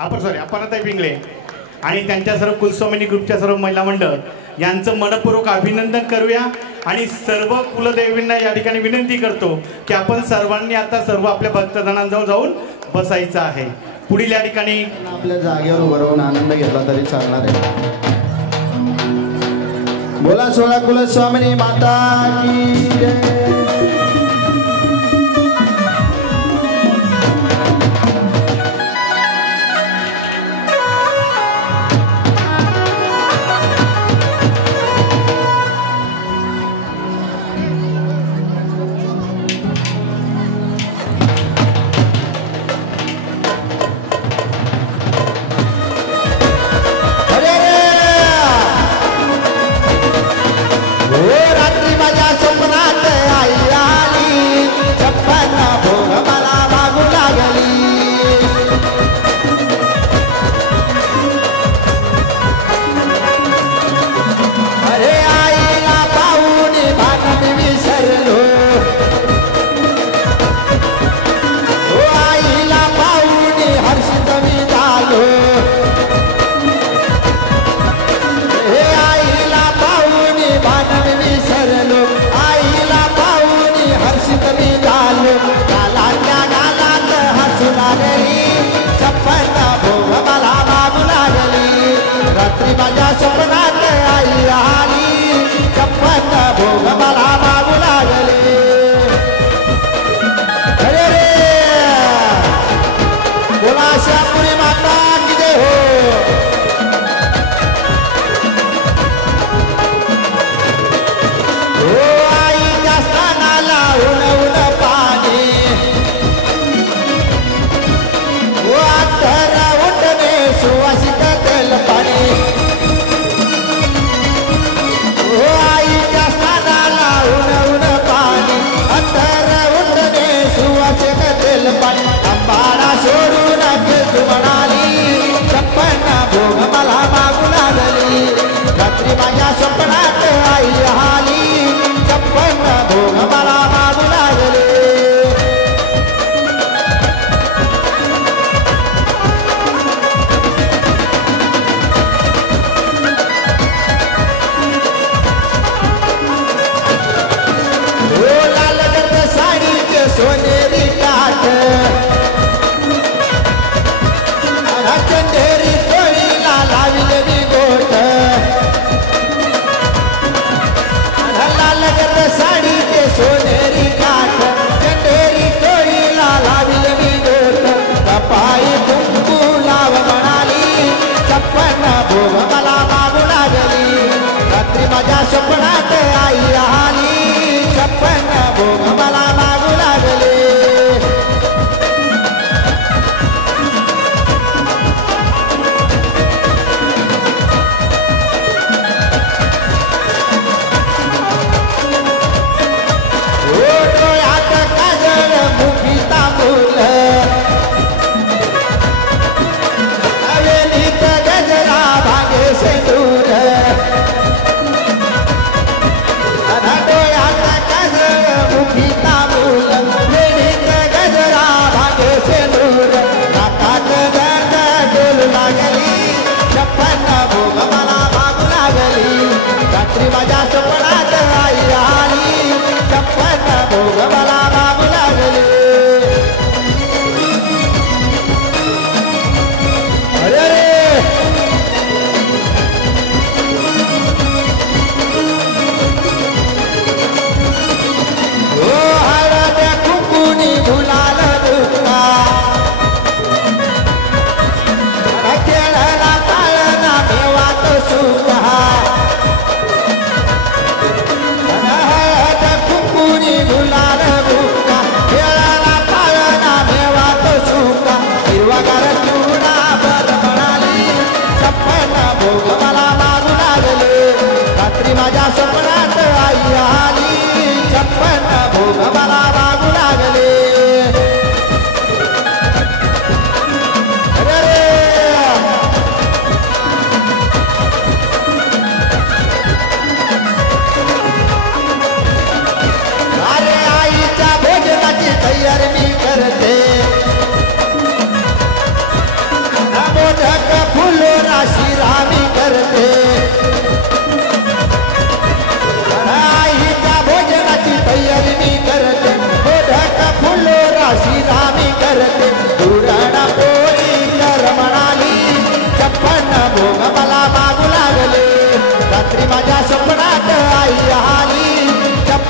अपराताई पिंगळे आणि त्यांच्या सर्व कुलस्वामिनी ग्रुपच्या सर्व महिला मंडळ यांचं मनपूर्वक अभिनंदन करूया आणि सर्व कुलदेवींना या ठिकाणी विनंती करतो की आपण सर्वांनी आता सर्व आपल्या भक्तजनांजवळ जाऊन बसायचं आहे। पुढील या ठिकाणी आपल्या जागेवर उभं राहून आनंद घेतला तरी चालणार आहे। बोला सोळा कुलस्वामिनी माता की जय। रात्री माझ्या स्वप्नात आई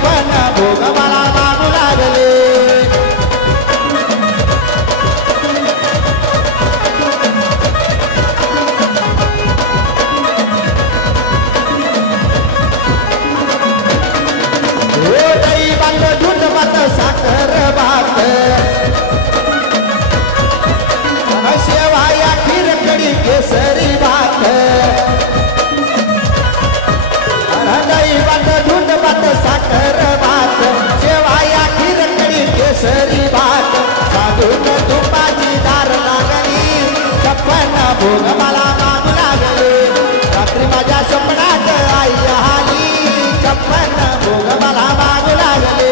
छप्पन भोग मला मागू लागले साखर भात शेवाया खीरकडी केसरी भात दही भात दूध भात साखर भात शेवाया खीरकडी केसरी भात साधून तुपाची दार लागली छप्पन भोग मला मागू लागले रात्री माझ्या स्वप्नात आई आली छप्पन भोग मला मागू लागले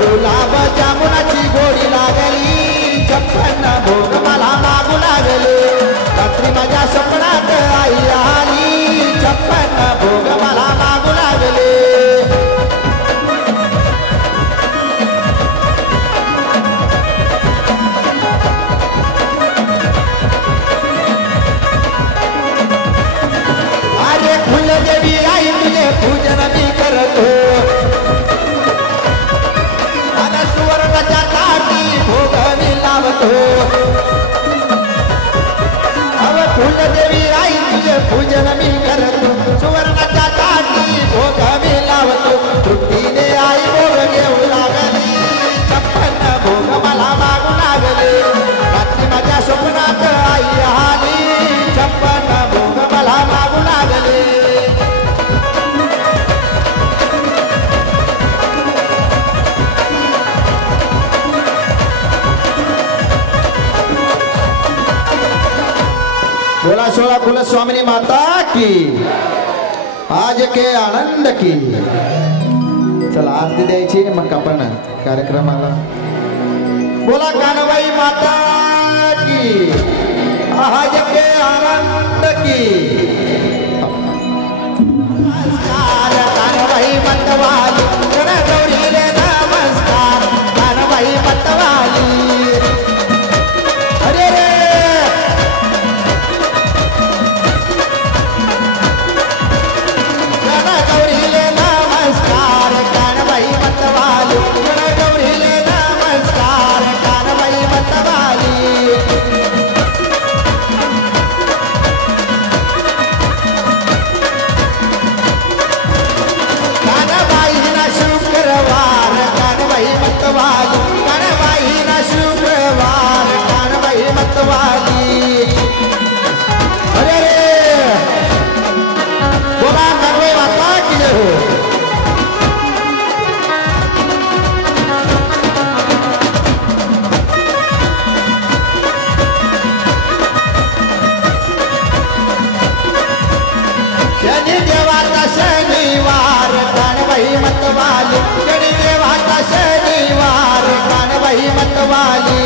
गुलाब जामुनाची गोडी लागली छप्पन भोग मला मागू लागले रात्री माझ्या स्वप्नात आई आली छप्पन भोग मला मागू लागले अरे फुलदेवी आई तुझे पूजन मी करतो भोग मी लावतो अव फुलदेवी आई तुझे पूजन मी करतो सुवर्णाच्या ताटी भोग मी लावतो तृप्तीने आई भोग घेऊ लागली छप्पन भोग मला मागू लागले रात्री माझ्या स्वप्नात आई आली छप्पन भोग मला मागू लागले बोला सोळा कुलस्वामिनी माता की आज के आनंद की चला आरती द्यायची मग आपण कार्यक्रमाला बोला कानबाई माता की आज के आनंद की नमस्कार कानबाई मतवाली गौरीले नमस्कार कानबाई मतवाली अरे रे गौरीले नमस्कार कानबाई मतवाली गौरीले नमस्कार कानबाई मतवाली कानबाई ना शुक्रवार कानबाई मतवाली कानबाई ना शुक्रवार कानबाई मतवाली अरे रे बोला कानबाई माता की जय हो शनि देवाचा शनिवार कानबाई मतवाली शनि देवाचा शनिवार कानबाई मतवाली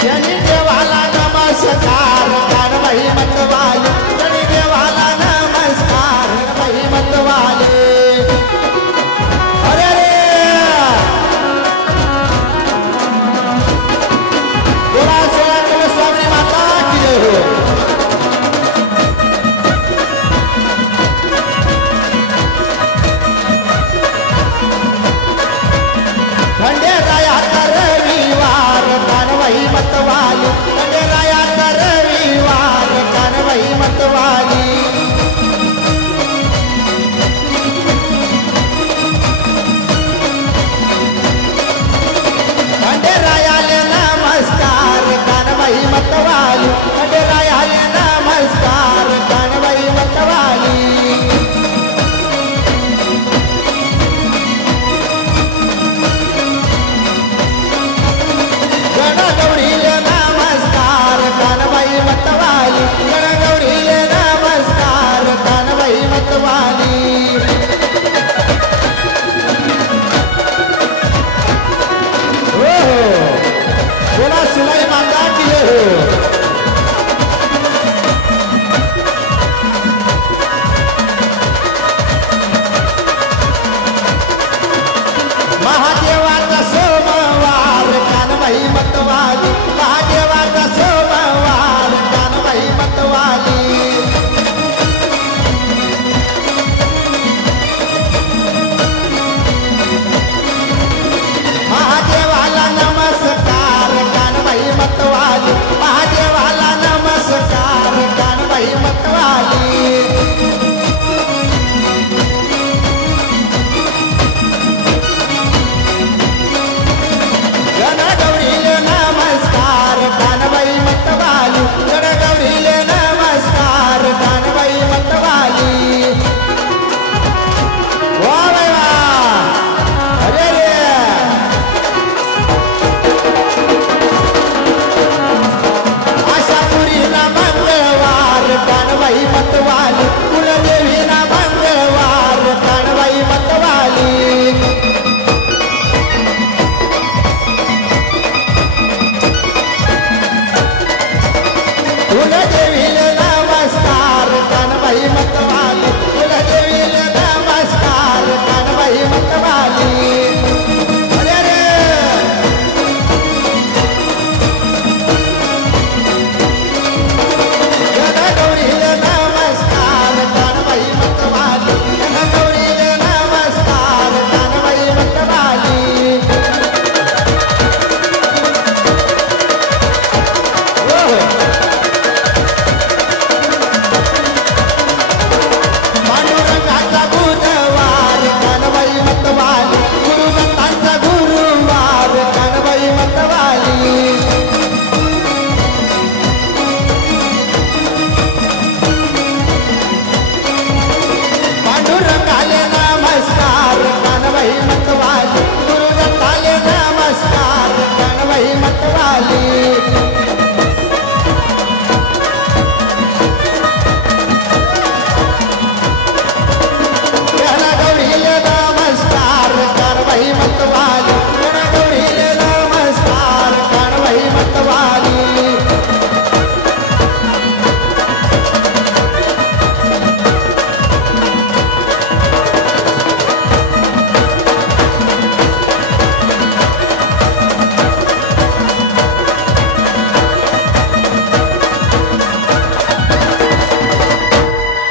शनि देवाला नमस्कार कानबाई मतवाली शनि देवाला नमस्कार कानबाई मतवाली अरे रे बोला सोळा कुलस्वामिनी माता की जय हो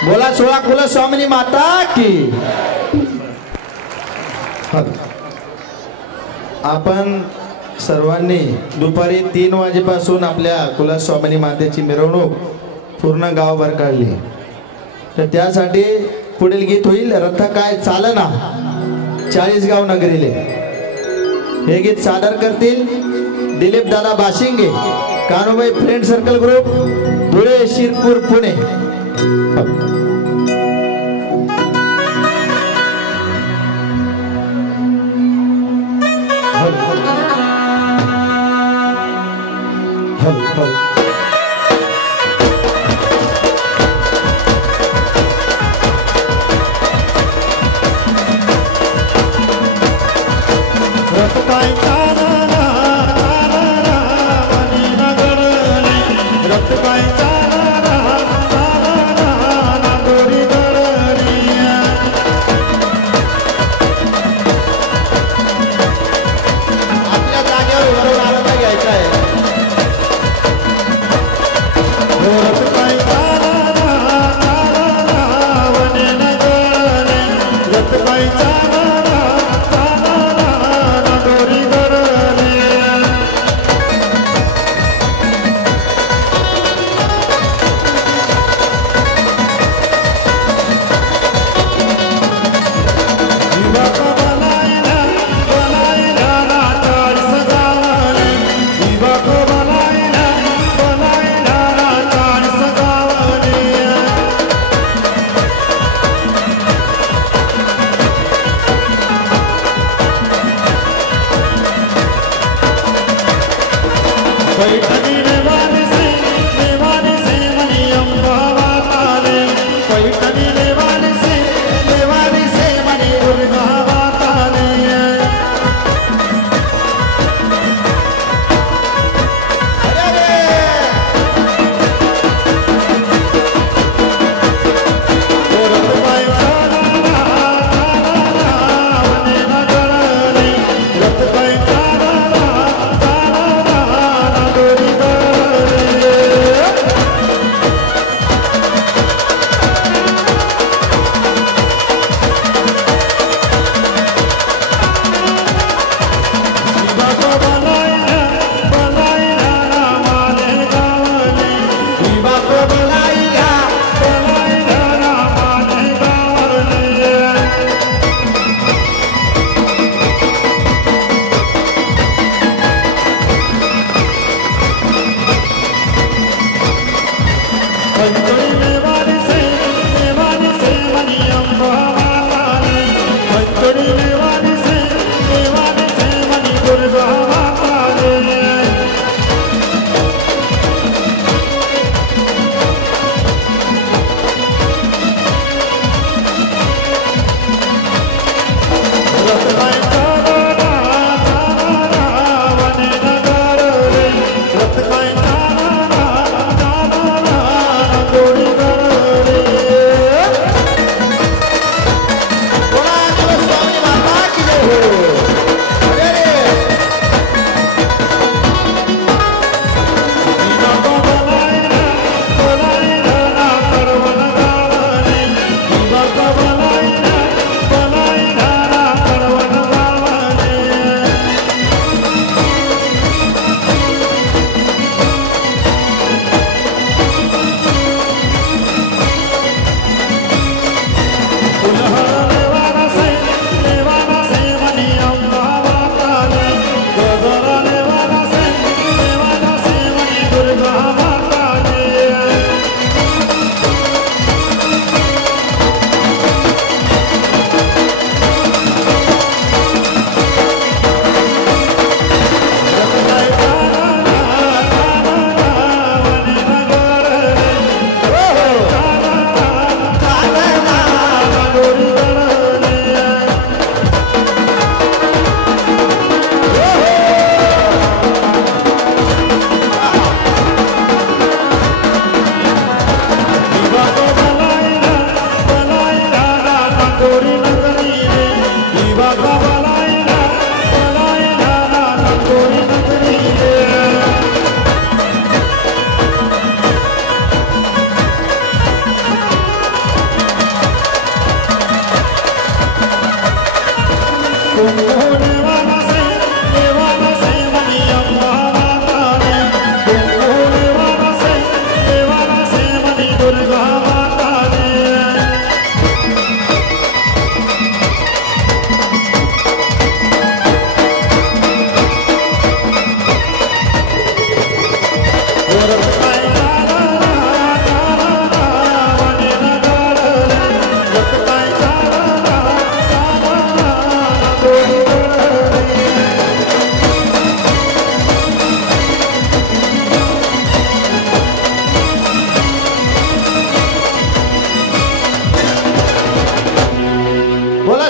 बोला 16 कुलस्वामिनी माता की. आपण सर्वांनी दुपारी 3 वाजेपासून आपल्या कुलस्वामिनी मातेची मिरवणूक पूर्ण गावभर काढली. तर त्यासाठी पुढील गीत होईल रथ काय चालना 40गाव नगरीले. हे गीत सादर करतील Dilip Dada Bashinge, Kanhobai friend circle group, Dhule, Shirpur, Pune.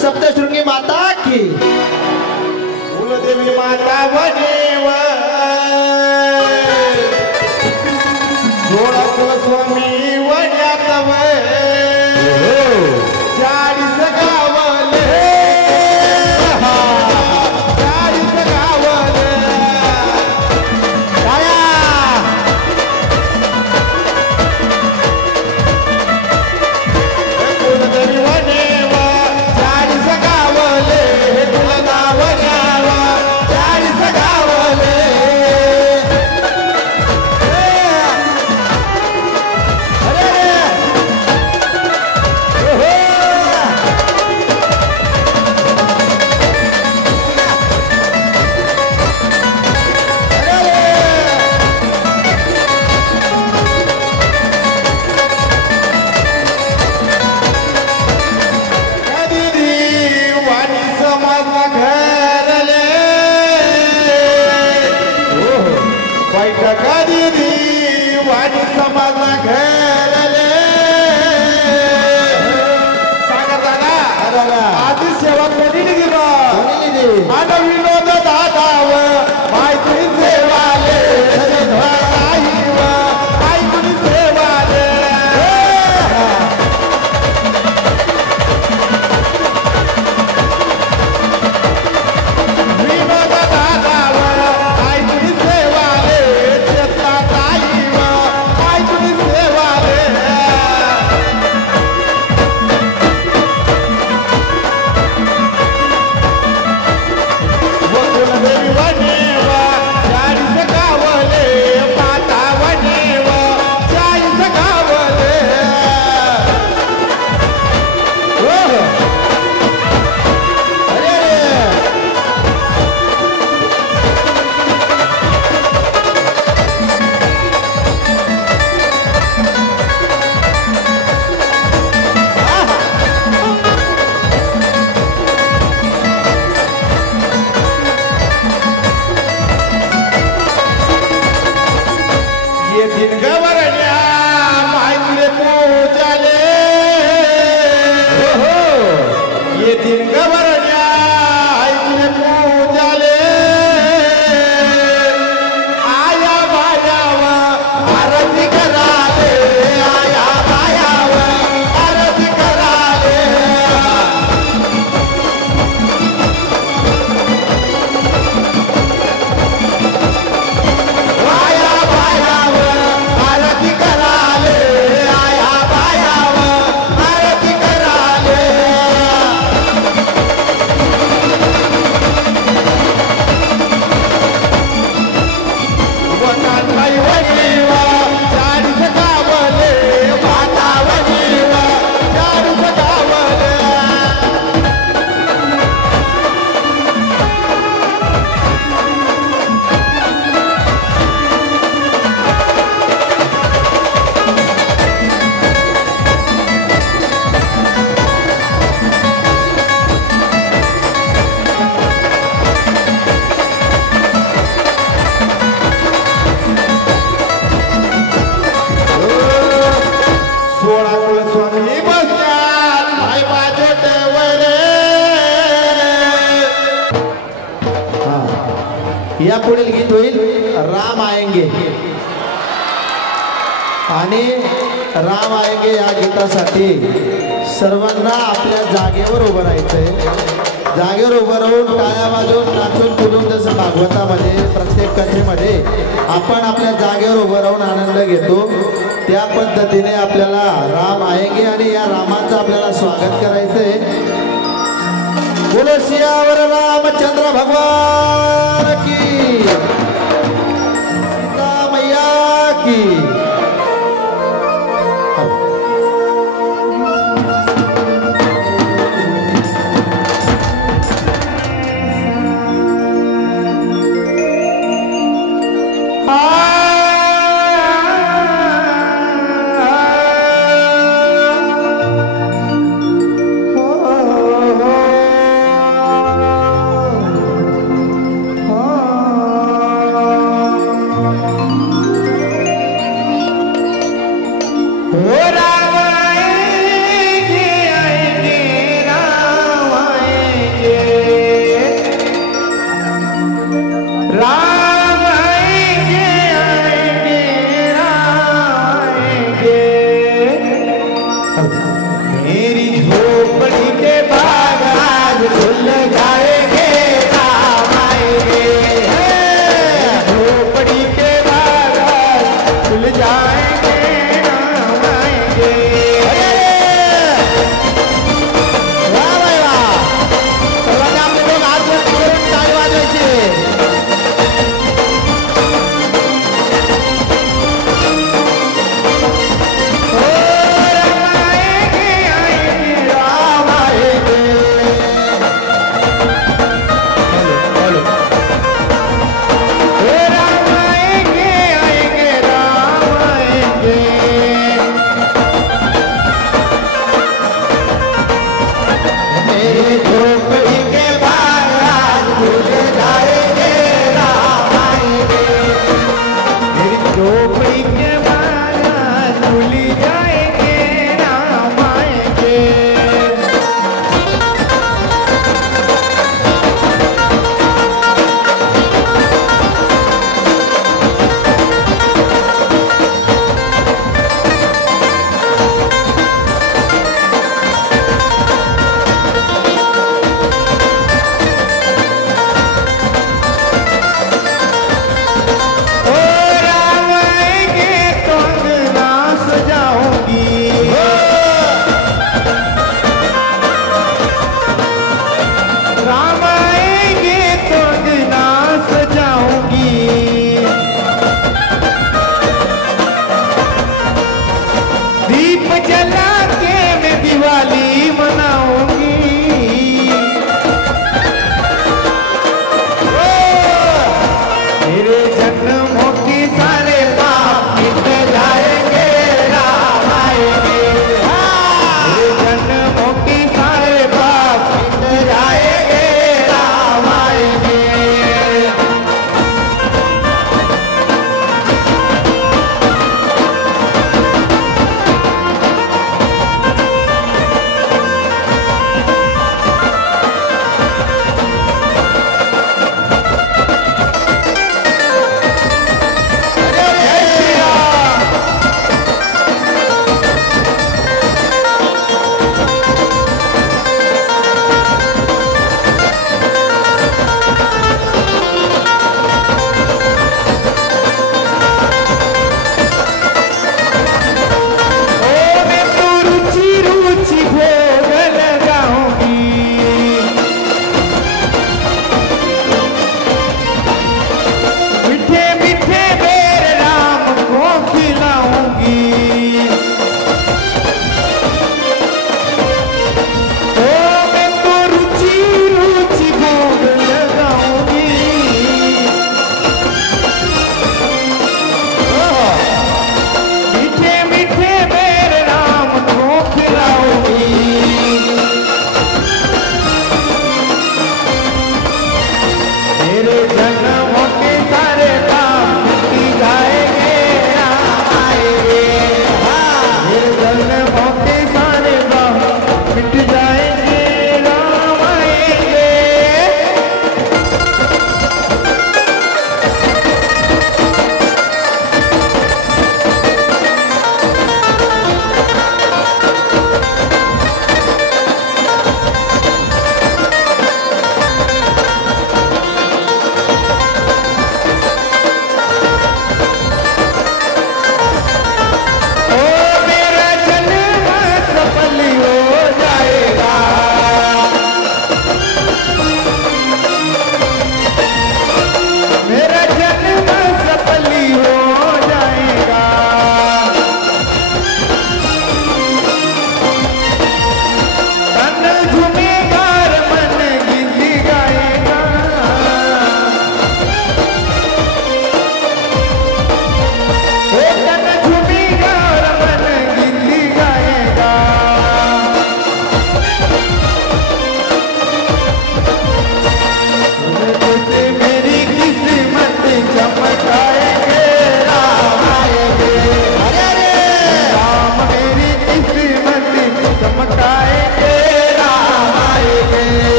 Saptashrungi माता की कुलदेवी माता वनेव सोळा कुलस्वामी वन्यातव 40 गावले 40 गावले कुलदेवी वनेव 40 गावले कुलगाव न्याव 40 गावले विनोद दादाव माहिती सेवाले माहिती सेवाले विनोद दादाव माहिती सेवाले चेतना ताईव माहिती सेवाले कुलदेवी वनेव 40 गावले माता वनेव 40 गावले येथील गवरण्या माहितीले पूजाले येथील गवरण्या माहितीले पूजाले आया बायाव आरती कराले आया बायाव आरती कराले आया बायाव आरती कराले आया बायाव आरती कराले वनात बाई वनेव 40 गावले माता वनेव 40 गावले सोळा कुलस्वामी बसल्यात भाई बाजोटेवर या पुढील गीत होईल राम आएंगे आणि राम आएंगे या गीतासाठी सर्वांना आपल्या जागेवर उभं राहायचंय जागेवर उभं राहून टाळ्या वाजवून नाचून कुदून जसं भागवतामध्ये प्रत्येक कथेमध्ये आपण आपल्या जागेवर उभं राहून आनंद घेतो त्या पद्धतीने आपल्याला राम आएंगे आणि या रामाचं आपल्याला स्वागत करायचंय बोलो सियावर रामचंद्र भगवान की, सीता मैया की।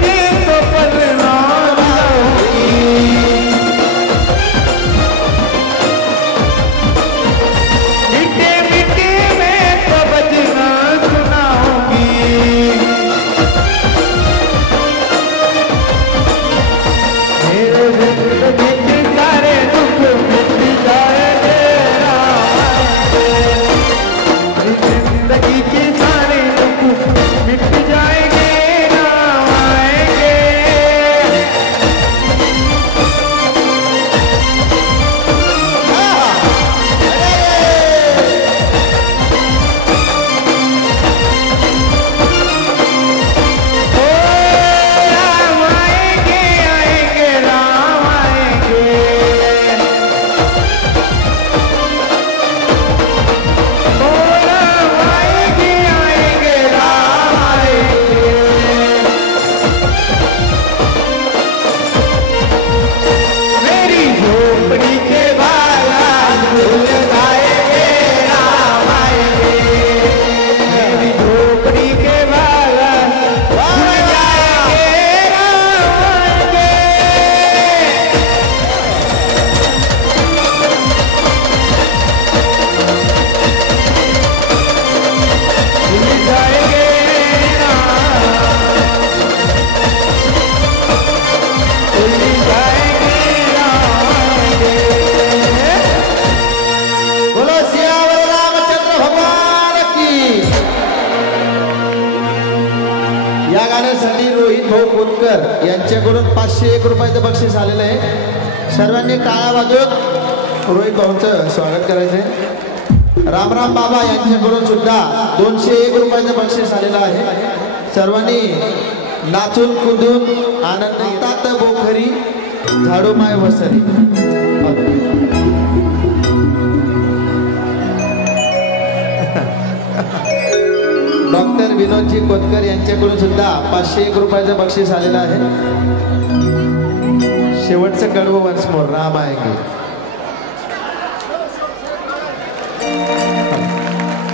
तुझे तो बदनाम मीठे मीठे मैं तो बजना सुनाऊंगी मेरे जिंदगी के सारे दुख मिट जाएंगे जिंदगी के सारे दुख मिट जाएंगे राम आएंगे ओ राम आएंगे आएंगे राम आएंगे ओ राम आएंगे आएंगे राम आएंगे मेरी झोपड़ी के बाहर झूल जाएंगे राम आएंगे मेरी झोपड़ी के बाहर झूल जाएंगे राम आएंगे झूल जाएंगे झूल जाएंगे बोलो सियावर रामचंद्र भगवान की. या गाण्यासाठी रोहित भाऊ कोतकर यांच्याकडून 501 रुपयाचं बक्षीस आलेलं आहे. सर्वांनी टाळ्या वाजवून रोहित भाऊंचं स्वागत करायचंय. रामराम बाबा यांच्याकडून सुद्धा 201 रुपयाचं बक्षीस आलेलं आहे. सर्वांनी नाचून कुदून आनंद घेतात. बोखरी झाडू माय वसरी. डॉक्टर विनोदजी कोतकर यांच्याकडून सुद्धा 501 रुपयाचं बक्षीस आलेलं आहे. शेवटचं कडवं वन्स मोर राम आएंगे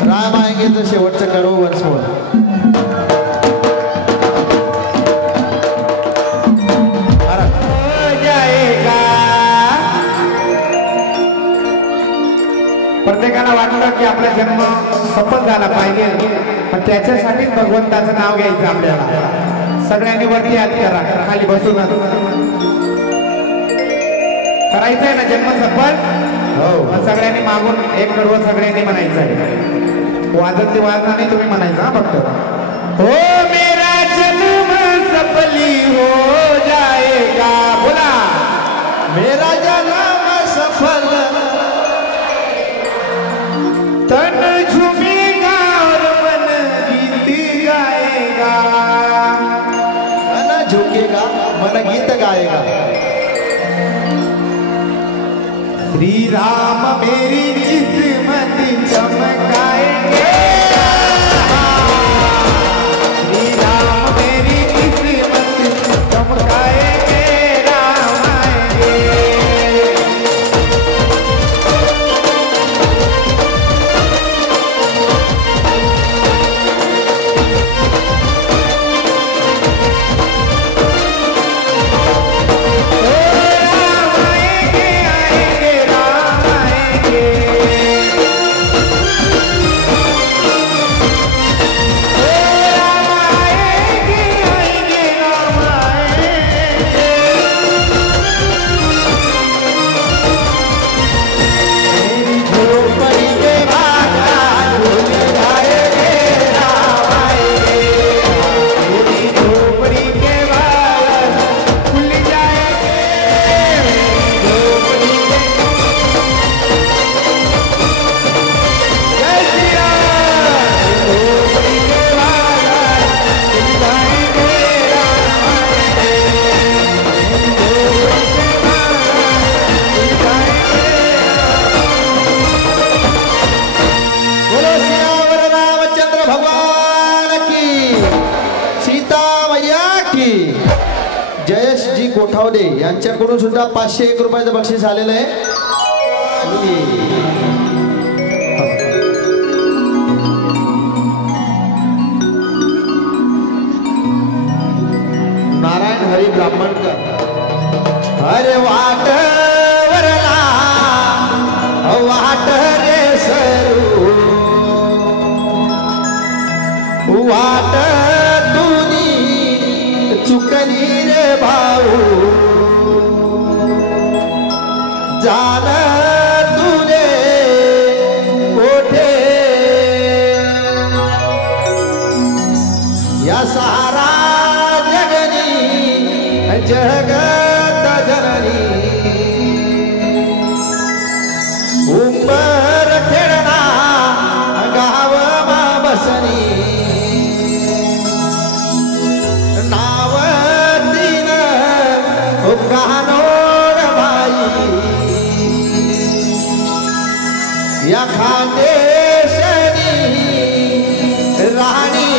राम आएंगे तर शेवटचं कडवं वन्स मोर. हो जाएगा प्रत्येकाला वाटलं की आपला जन्म सफल झाला पाहिजे पण त्याच्यासाठीच भगवंताचं नाव घ्यायचं आपल्याला. सगळ्यांनी वरती हात करा खाली बसूनच करायचंय ना जन्म सफल. हो सगळ्यांनी मागून एक कडवं सगळ्यांनी म्हणायचं आहे. वाजत ते वाजणार नाही तुम्ही म्हणायचं हा फक्त. हो मेरा जन्म सफली हो जाएगा बोला मेरा जन्म सफल तन झूमेगा और मन गीत गाएगा मन झुकेगा मन गीत गाएगा. श्री राम मेरी किस्मत चमकाएंगे श्री राम मेरी किस्मत चमकाएंगे राम आएंगे कोठावदे यांच्याकडून सुद्धा 501 रुपयाचं बक्षीस आलेलं आहे. हरी ब्राह्मणकर. अरे वाट वरला वाट रे सरू वाट तुनी चुकली रे भाऊ जान तुने कोठे या सारा जगनी जगत जननी उंबर खेळणा गाव मा बसनी नाव दिन कानोड भाई या खानदेशनी राणी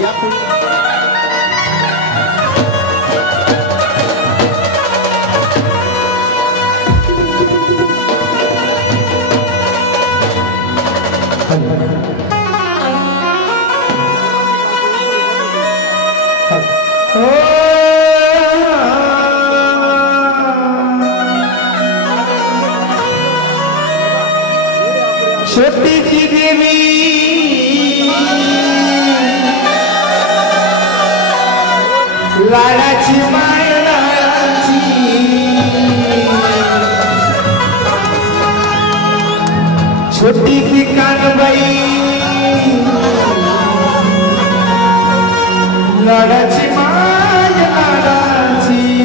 या छोटीशी देवी लाडाची मायलाची छोटीशी कानबाई लाडाची माय लाडाची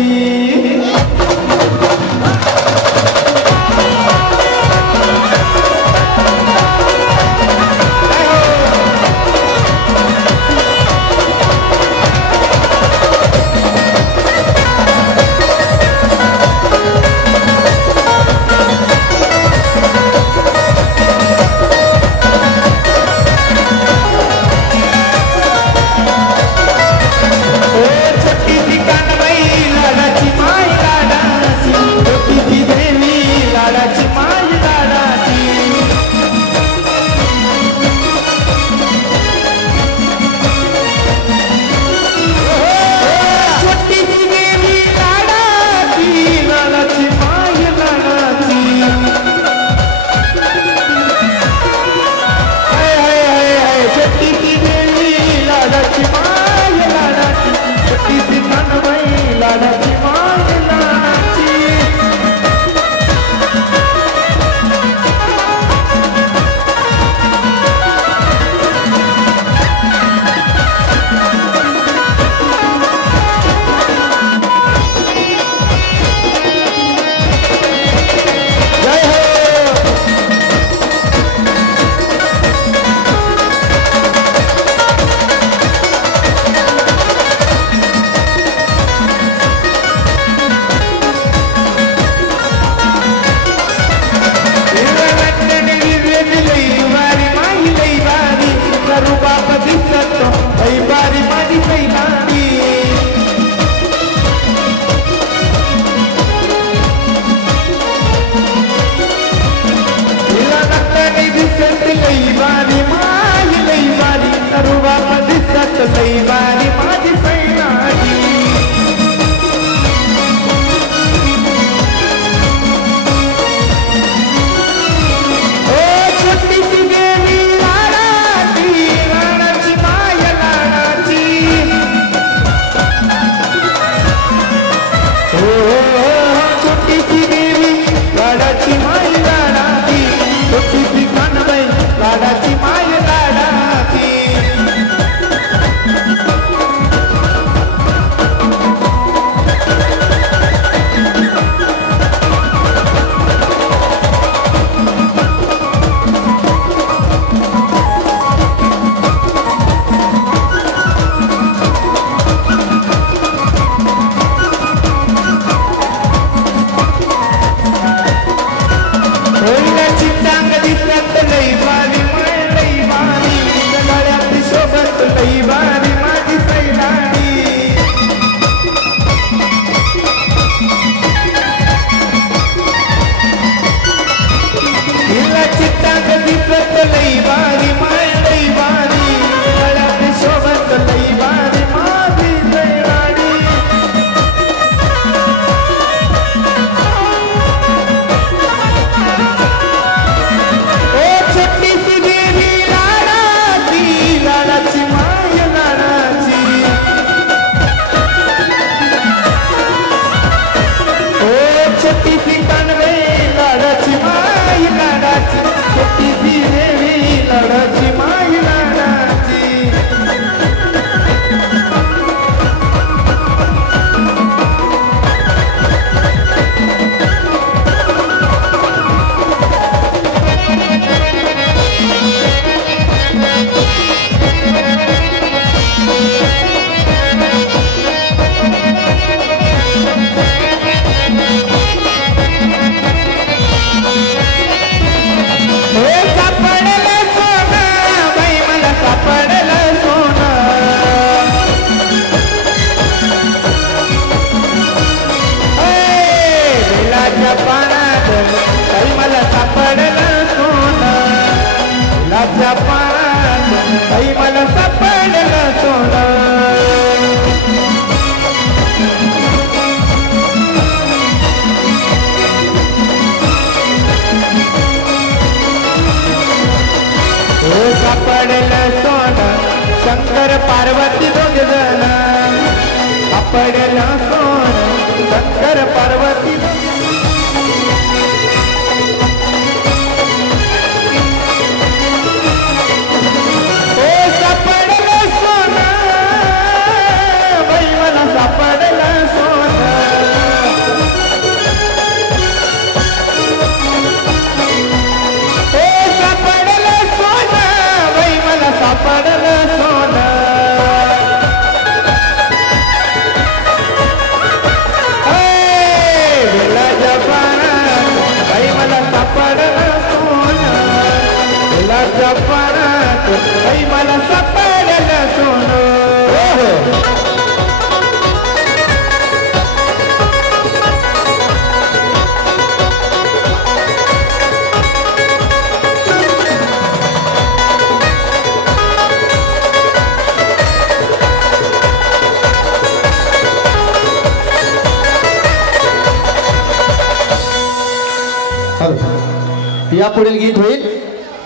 चालू या पुढील गीत होईल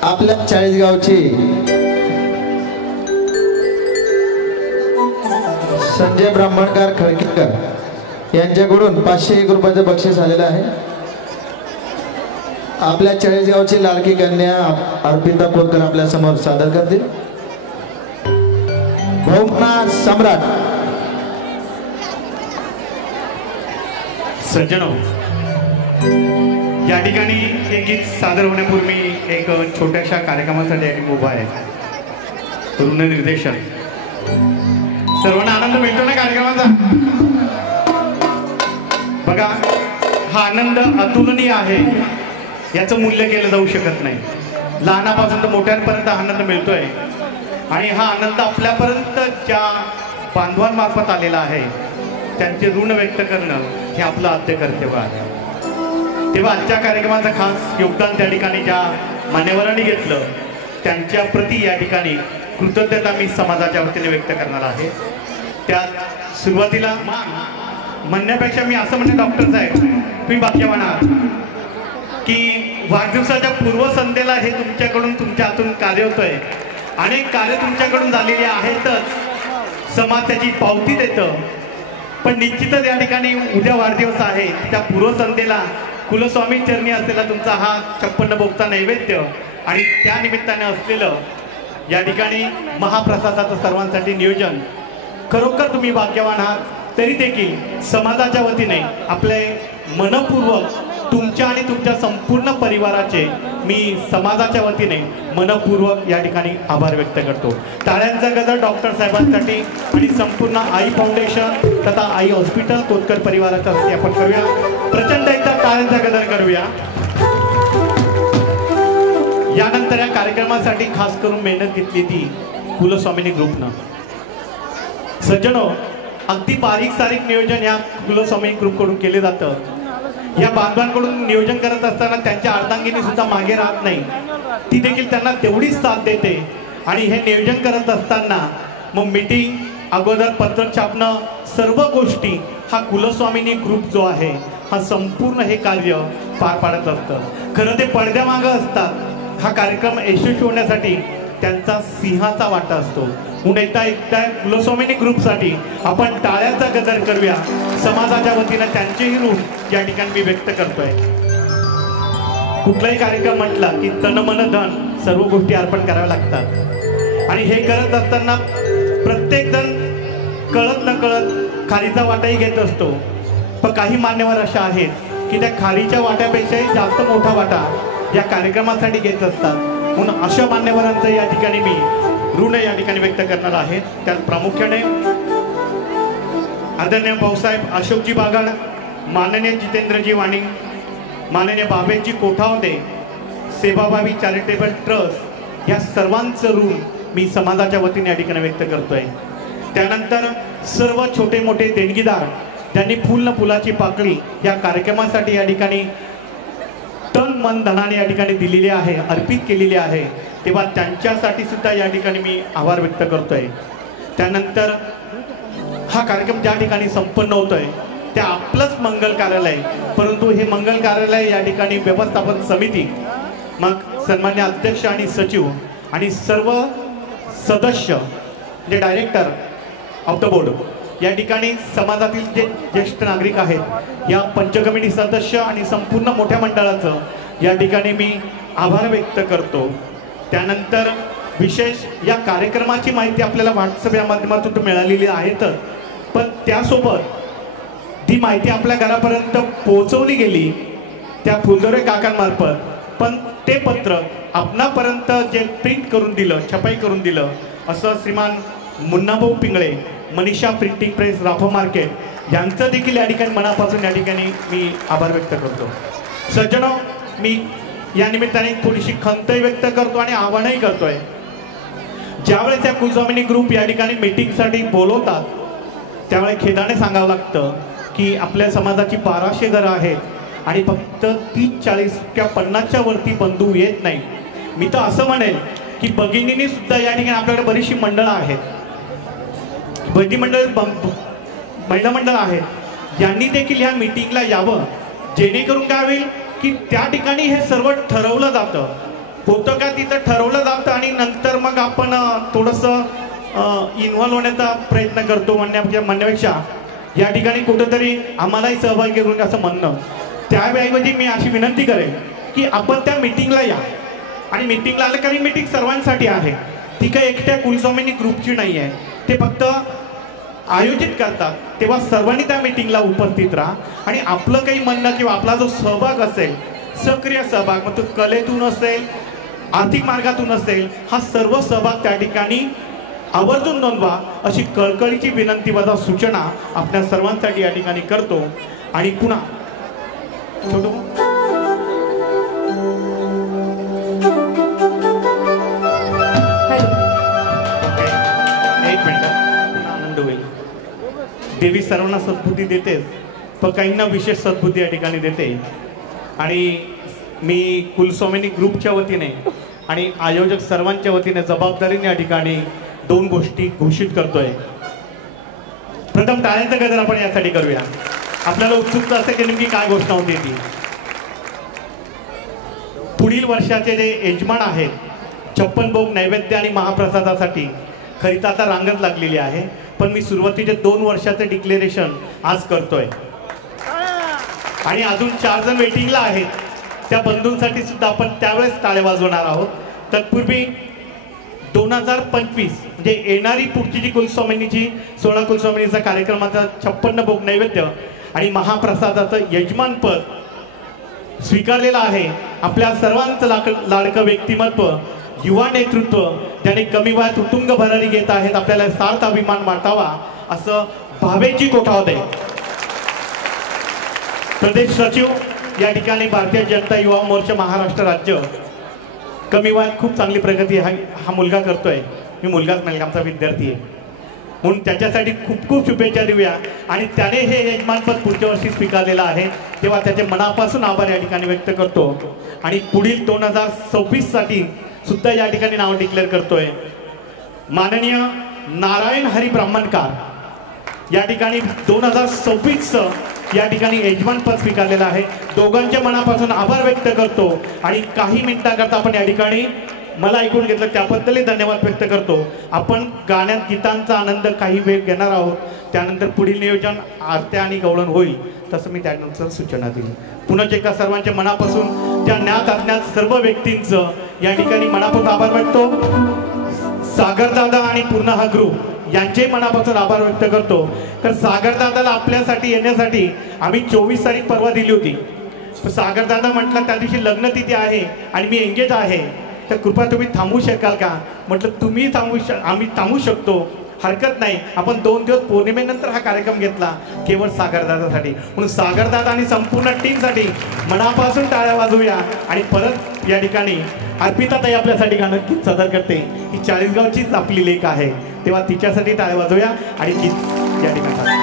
आपल्या चाळीसगावचे संजय ब्राह्मणकार खळकेकर यांच्याकडून 501 रुपयाचं बक्षीस आलेलं आहे. आपल्या चाळीसगावची लाडकी कन्या अर्पिता कोलकर आपल्या समोर सादर करतील. भौमना सम्राट. सज्जनो, या ठिकाणी हे गीत सादर होण्यापूर्वी एक छोट्याशा कार्यक्रमासाठी उभा आहे. पूर्ण निर्देशन सर्वांना आनंद मिळतो ना कार्यक्रमाचा. बघा, हा आनंद अतुलनीय आहे, याचं मूल्य केलं जाऊ शकत नाही. लहानापासून तर मोठ्यांपर्यंत आनंद मिळतोय आणि हा आनंद आपल्यापर्यंत ज्या बांधवांमार्फत आलेला आहे त्यांचे ऋण व्यक्त करणं हे आपलं आद्य कर्तव्य आहे. तेव्हा आजच्या कार्यक्रमाचं खास योगदान त्या ठिकाणी ज्या मान्यवरांनी घेतलं त्यांच्या प्रती या ठिकाणी कृतज्ञता मी समाजाच्या वतीने व्यक्त करणार आहे. त्यात सुरुवातीला म्हणण्यापेक्षा मी असं म्हणते, डॉक्टर साहेब तुम्ही भाग्यवान आहात की वाढदिवसाच्या पूर्वसंध्येला हे तुमच्याकडून तुमच्या हातून कार्य होतंय. अनेक कार्य तुमच्याकडून झालेली आहेतच, समाज त्याची पावती देतं, पण निश्चितच या ठिकाणी उद्या वाढदिवस आहे, त्या पूर्वसंध्येला कुलस्वामी चरणी असलेला तुमचा हा 56 भोगचा नैवेद्य आणि त्या निमित्ताने असलेलं या ठिकाणी महाप्रसादाचं सर्वांसाठी नियोजन, खरोखर तुम्ही भाग्यवान आहात. तरी देखील समाजाच्या वतीने आपले मनपूर्वक तुमच्या आणि तुमच्या संपूर्ण परिवाराचे मी समाजाच्या वतीने मनपूर्वक या ठिकाणी आभार व्यक्त करतो. टाळ्यांचा गजर डॉक्टर साहेबांसाठी आणि संपूर्ण आई फाउंडेशन तथा आई हॉस्पिटल कोतकर परिवाराच्या वतीने आपण करूया. प्रचंड एकदा टाळ्यांचा गजर करूया. यानंतर या कार्यक्रमासाठी खास करून मेहनत घेतली ती कुलस्वामिनी ग्रुपनं. सज्जनो, अगदी बारीक सारीक नियोजन या कुलस्वामिनी ग्रुपकडून केले जातं. या बांधवांकडून नियोजन करत असताना त्यांच्या अर्धांगिनी सुद्धा मागे राहत नाही, ती देखील त्यांना तेवढीच साथ देते. आणि हे नियोजन करत असताना मग मीटिंग अगोदर पत्र छापणं सर्व गोष्टी हा कुलस्वामिनी ग्रुप जो आहे हा संपूर्ण हे कार्य पार पाडत असतं. खरं ते पडद्यामागं असतात. हा कार्यक्रम यशस्वी होण्यासाठी त्यांचा सिंहाचा वाटा असतो. म्हणून एकदा कुलस्वामिनी ग्रुपसाठी आपण टाळ्याचा गजर करूया. समाजाच्या वतीनं त्यांचेही ऋण या ठिकाणी मी व्यक्त करतोय. कुठलाही कार्यक्रम म्हटला की तन मन धन सर्व गोष्टी अर्पण कराव्या लागतात आणि हे करत असताना प्रत्येक जण कळत न कळत खारीचा वाटाही घेत असतो. पण काही मान्यवर अशा आहेत की त्या खारीच्या वाट्यापेक्षाही जास्त मोठा वाटा या कार्यक्रमासाठी घेत असतात. म्हणून अशा मान्यवरांचं या ठिकाणी मी ऋण या ठिकाणी व्यक्त करणार आहे. त्यात प्रामुख्याने आदरणीय भाऊसाहेब अशोकजी बागड, माननीय जितेंद्रजी वाणी, माननीय बाबेजी कोठावदे, सेवाभावी चॅरिटेबल ट्रस्ट या सर्वांचं ऋण मी समाजाच्या वतीने या ठिकाणी व्यक्त करतोय. त्यानंतर सर्व छोटे मोठे देणगीदार ज्यांनी फुल न फुलाची पाकळी या कार्यक्रमासाठी या ठिकाणी तन मन धनाने या ठिकाणी दिलेली आहे, अर्पित केलेली आहे, तेव्हा त्यांच्यासाठी सुद्धा या ठिकाणी मी आभार व्यक्त करतोय. त्यानंतर हा कार्यक्रम ज्या ठिकाणी संपन्न होतोय ते आपलंच मंगल कार्यालय, परंतु हे मंगल कार्यालय या ठिकाणी व्यवस्थापन समिती, मग सन्मान्य अध्यक्ष आणि सचिव आणि सर्व सदस्य जे डायरेक्टर ऑफ द बोर्ड या ठिकाणी समाजातील जे ज्येष्ठ नागरिक आहेत या पंच कमिटी सदस्य आणि संपूर्ण मोठ्या मंडळाचं या ठिकाणी मी आभार व्यक्त करतो. त्यानंतर विशेष या कार्यक्रमाची माहिती आपल्याला व्हॉट्सअप या माध्यमातून मिळालेली आहेतच, पण त्यासोबत ती माहिती आपल्या घरापर्यंत पोहोचवली गेली त्या फुलझोरे काकांमार्फत. पण ते पत्र आपणापर्यंत जे प्रिंट करून दिलं, छपाई करून दिलं, असं श्रीमान Munnabhau Pingale, Manisha printing press, Rafo market यांचं देखील या ठिकाणी मनापासून या ठिकाणी मी आभार व्यक्त करतो. सज्जनो, मी या निमित्ताने थोडीशी खंतही व्यक्त करतो आणि आव्हानही करतोय. ज्यावेळेस या कुलस्वामिनी ग्रुप या ठिकाणी मीटिंगसाठी बोलवतात त्यावेळेस खेदाने सांगावं लागतं की आपल्या समाजाची 1200 घरं आहेत आणि फक्त 30-40 किंवा 50च्या वरती बंधू येत नाही. मी तर असं म्हणेल की भगिनींनी सुद्धा या ठिकाणी आपल्याकडे बरीचशी मंडळं आहेत, भगिनी मंडळ, महिला मंडळ आहेत, यांनी देखील ह्या मीटिंगला यावं, जेणेकरून काय होईल की त्या ठिकाणी हे सर्व ठरवलं जातं. होतं का तिथं ठरवलं जातं आणि नंतर मग आपण थोडंसं इन्व्हॉल्व होण्याचा प्रयत्न करतो म्हणण्यापेक्षा या ठिकाणी कुठंतरी आम्हालाही सहभागी करून असं म्हणणं. त्याऐवजी मी अशी विनंती करेन की आपण त्या मीटिंगला या आणि मीटिंगला आलं, कारण मीटिंग सर्वांसाठी आहे, ती काही एकट्या कुलस्वामिनी ग्रुपची नाही आहे, ते फक्त आयोजित करतात. तेव्हा सर्वांनी त्या मीटिंगला उपस्थित राहा आणि आपलं काही म्हणणं किंवा आपला जो सहभाग असेल, सक्रिय सहभाग, मग तो कलेतून असेल, आर्थिक मार्गातून असेल, हा सर्व सहभाग त्या ठिकाणी आवर्जून नोंदवा अशी कळकळीची विनंती वजा सूचना आपल्या सर्वांसाठी या ठिकाणी करतो. आणि पुन्हा छोटू एक मिनिट, आनंद होईल. देवी सर्वांना सद्बुद्धी देतेच, पण काहींना विशेष सद्बुद्धी या ठिकाणी देते. आणि मी कुलस्वामिनी ग्रुपच्या वतीने आणि आयोजक सर्वांच्या वतीने जबाबदारीने या ठिकाणी 2 गोष्टी घोषित करतोय. प्रथम टाळ्यांचा गजर आपण यासाठी करूया. आपल्याला उत्सुकता असते की नेमकी काय घोषणा होती ती. पुढील वर्षाचे जे यजमान आहेत, 56 भोग नैवेद्य आणि महाप्रसादासाठी खरी तर आता रांगच लागलेली आहे, पण मी सुरुवातीचे 2 वर्षाचे डिक्लेरेशन आज करतोय आणि अजून 4 जण वेटिंगला आहेत. त्या बंधूंसाठी सुद्धा आपण त्यावेळेस टाळे वाजवणार आहोत. तत्पूर्वी 2025 म्हणजे येणारी पुढची जी कुलस्वामिनीची 16 कुलस्वामिनीचा कार्यक्रमाचा 56 भोग नैवेद्य आणि महाप्रसादाचं यजमानपद स्वीकारलेलं आहे आपल्या सर्वांचं लाडकं व्यक्तिमत्व, युवा नेतृत्व, ज्याने कमी वयात उतुंग भरारी घेत आहेत, आपल्याला सार्थ अभिमान वाटावा असं भावेची कोठावदे प्रदेश सचिव या ठिकाणी भारतीय जनता युवा मोर्चा महाराष्ट्र राज्य. कमी वयात खूप चांगली प्रगती हा मुलगा करतोय. मी मुलगाच नाही, आमचा विद्यार्थी आहे, म्हणून त्याच्यासाठी खूप खूप शुभेच्छा देऊया. आणि त्याने हे यजमानपद पुढच्या वर्षी स्वीकारलेलं आहे, तेव्हा त्याचे मनापासून आभार या ठिकाणी व्यक्त करतो. आणि पुढील 2026 साठी सुद्धा या ठिकाणी नाव डिक्लेअर करतोय. माननीय नारायण हरी ब्राह्मणकार या ठिकाणी 2026 या ठिकाणी यजमानपद स्वीकारलेलं आहे. दोघांच्या मनापासून आभार व्यक्त करतो. आणि काही मिनिटांकरता आपण या ठिकाणी मला ऐकून घेतलं त्याबद्दलही धन्यवाद व्यक्त करतो. आपण गाण्यात गीतांचा आनंद काही वेळ घेणार आहोत, त्यानंतर पुढील नियोजन आरत्या आणि गवळण होईल, तसं मी त्यानंतर सूचना दिली. पुन्हा एकदा सर्वांच्या मनापासून त्या ज्ञात अज्ञात सर्व व्यक्तींचं या ठिकाणी मनापासून आभार व्यक्तो. सागरदादा आणि पूर्ण हा ग्रुप यांचे मनापासून आभार व्यक्त करतो. तर सागरदादाला आपल्यासाठी येण्यासाठी आम्ही 24 तारीख परवा दिली होती. सागरदादा म्हटलं त्या दिवशी लग्नतिथी आहे आणि मी एंगेज आहे, तर कृपया तुम्ही थांबू शकाल का. म्हटलं तुम्ही आम्ही थांबू शकतो, हरकत नाही. आपण 2 दिवस पौर्णिमेनंतर हा कार्यक्रम घेतला केवळ सागरदादासाठी. म्हणून सागरदादा आणि संपूर्ण टीमसाठी मनापासून टाळ्या वाजवूया. आणि परत या ठिकाणी अर्पिताताई आपल्यासाठी गाणं गीत सादर करते. ही 40 गावचीच आपली लेक आहे, तेव्हा तिच्यासाठी टाळ्या वाजवूया आणि गीत या ठिकाणी